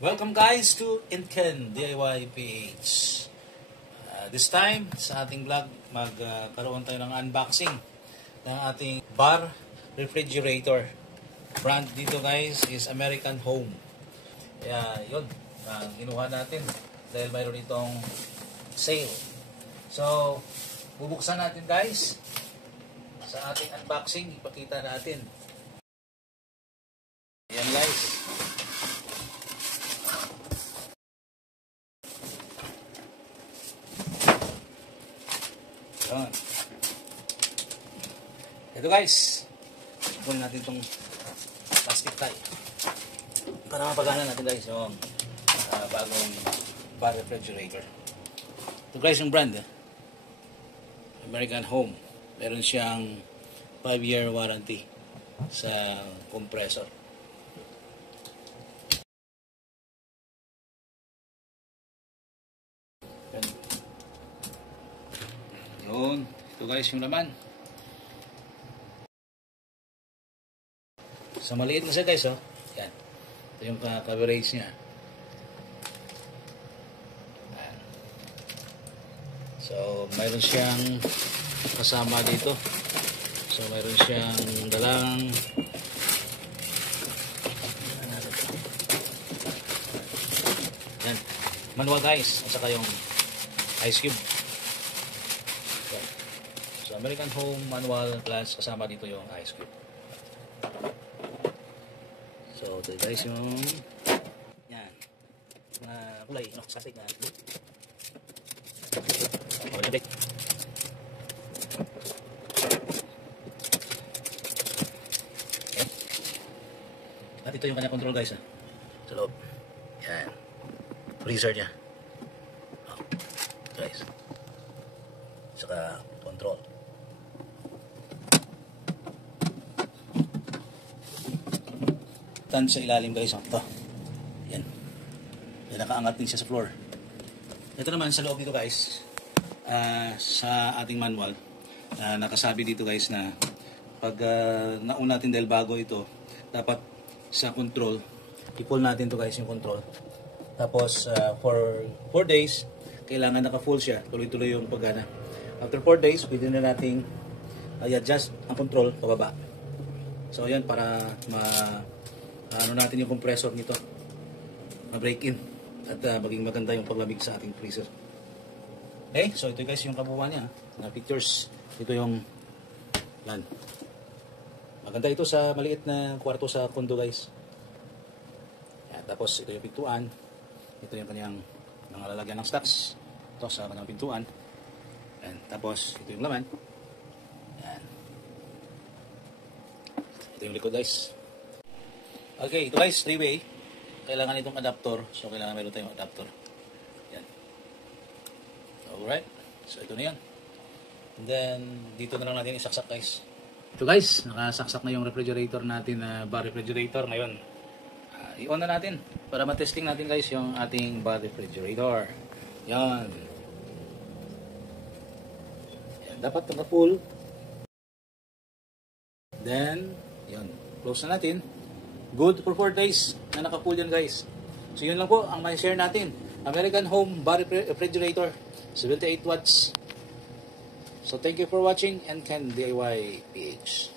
Welcome guys to Inken DIY PH. This time sa ating vlog magkaroon tayo ng unboxing ng ating bar refrigerator. Brand dito guys is American Home. Kaya yun, kinuha natin dahil mayroon itong sale. So bubuksan natin guys sa ating unboxing, ipakita natin. Ayan guys. Ito guys, kunin natin itong plastic tie para mapagana natin guys yung bagong bar refrigerator. Ito guys yung brand American Home. Meron siyang 5-year warranty sa compressor. Yun, ito guys yung laman. So maliit na siya guys, oh. Yan. Ito yung coverage niya. Yan. So mayroon siyang kasama dito. So mayroon siyang dalang yan, manual guys, at saka yung ice cube. Yan. So American Home manual plus kasama dito yung ice cube. So, ito guys yung yan, mga kulay, no, sasig na blue. O, nabik. Okay. At ito yung kanya control guys, sa loob. Yan. Freezer niya. Oh, guys. Saka control. Tan sa ilalim guys, ito. Yan. Yan, nakaangat din siya sa floor. Ito naman sa loob dito guys, sa ating manual, nakasabi dito guys na pag naun natin dahil bago ito, dapat sa control, i-pull natin to guys yung control. Tapos for 4 days, kailangan naka-full siya, tuloy-tuloy yung paggana. After 4 days, pwede na nating i-adjust ang control pababa. So yan, para ano natin yung compressor nito, ma-break in at maging maganda yung paglamig sa ating freezer. Okay, so ito guys yung kabuuan niya, na pictures. Ito yung yan. Maganda ito sa maliit na kwarto sa condo guys. Yan, tapos ito yung pintuan. Ito yung kanyang mga lalagyan ng stocks. Ito sa kanyang pintuan. Yan, tapos ito yung laman. Yan. Ito yung likod guys. Okay, ito guys, 3-way. Kailangan itong adapter. So, kailangan meron tayong adapter. Yan. Alright. So, ito na yan. And then, dito na lang natin isaksak guys. Ito guys, nakasaksak na yung refrigerator natin na bar refrigerator. Ngayon, i-on na natin para matesting natin guys yung ating bar refrigerator. Yan. Yan. Dapat naka-full. Then, yan. Close na natin. Good for 4 days na naka-full yan guys. So yun lang po ang may share natin. American Home bar refrigerator, 78 watts. So thank you for watching, and Ken DIY PH.